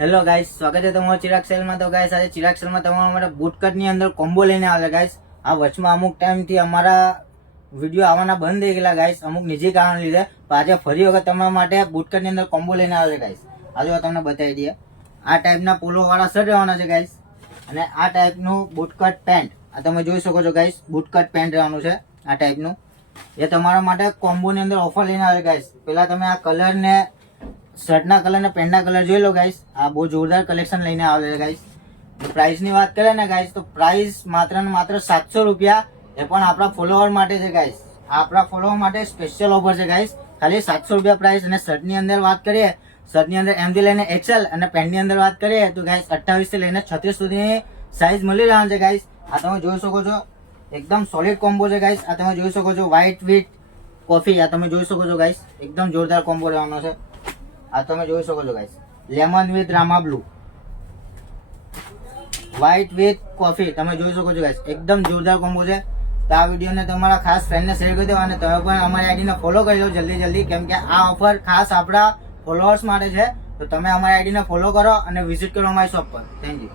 Hello guys, સ્વાગત છે તમારું ચિરાગ સેલમાં. તો ગાઈસ આજે ચિરાગ સેલમાં તમારા માટે બૂટકટની અંદર કોમ્બો લઈને આવ્યા ગાઈસ. આ વચમાં અમુક ટાઈમથી અમારા વિડીયો આવવાના બંધ થઈ ગયેલા ગાઈસ, અમુક નિજી કારણ લીધે. પણ આજે ફરી વખત તમારા માટે બૂટકટની અંદર કોમ્બો લઈને આવ્યા ગાઈસ. આજે તમને બતાવી દઈએ. આ ટાઈપના પોલો વાળા શર્ટ રહેવાના છે ગાઈસ, અને આ ટાઈપનું બૂટકટ પેન્ટ. આ તમે જોઈ શકો છો ગાઈસ, બૂટકટ પેન્ટ રહેવાનું છે આ ટાઈપનું. એ તમારા માટે કોમ્બોની અંદર ઓફર લઈને આવે ગાઈસ. પહેલા તમે આ કલર ને શર્ટના કલર ને પેન્ટના કલર જોઈ લો ગાઈસ. આ બહુ જોરદાર કલેક્શન લઈને આવે છે ગાઈસ. પ્રાઇસની વાત કરીએ ને ગાઈસ, તો પ્રાઇસ માત્ર ને માત્ર 700 રૂપિયા. એ પણ આપણા ફોલોવર માટે છે ગાઈસ. આપણા ફોલોવર માટે સ્પેશિયલ ઓફર છે ગાઈસ. ખાલી 700 રૂપિયા પ્રાઇસ. અને શર્ટની અંદર વાત કરીએ, શર્ટની અંદર એમ થી લઈને એક્સેલ, અને પેન્ટની અંદર વાત કરીએ તો ગાઈસ 28 થી લઈને 36 સુધીની સાઇઝ મળી રહેવાની છે ગાઈસ. આ તમે જોઈ શકો છો, એકદમ સોલિડ કોમ્બો છે ગાઈસ. આ તમે જોઈ શકો છો, વ્હાઇટ વિથ કોફી. આ તમે જોઈ શકો છો ગાઈસ, એકદમ જોરદાર કોમ્બો રહેવાનો છે. આ તમે જોઈ શકો છો guys, lemon with Rama blue, white with coffee. તમે જોઈ શકો છો ગાઈસ, એકદમ જોરદાર કોમ્બો છે. તો આ વિડીયોને તમારા ખાસ ફ્રેન્ડને શેર કરી દો, અને તમે પણ અમારી આઈડીને ફોલો કરી લો જલ્દી, કેમ કે આ ઓફર ખાસ આપણા ફોલોઅર્સ માટે છે. તો તમે અમારી આઈડીને ફોલો કરો અને વિઝિટ કરો અમારી શોપ પર. Thank you.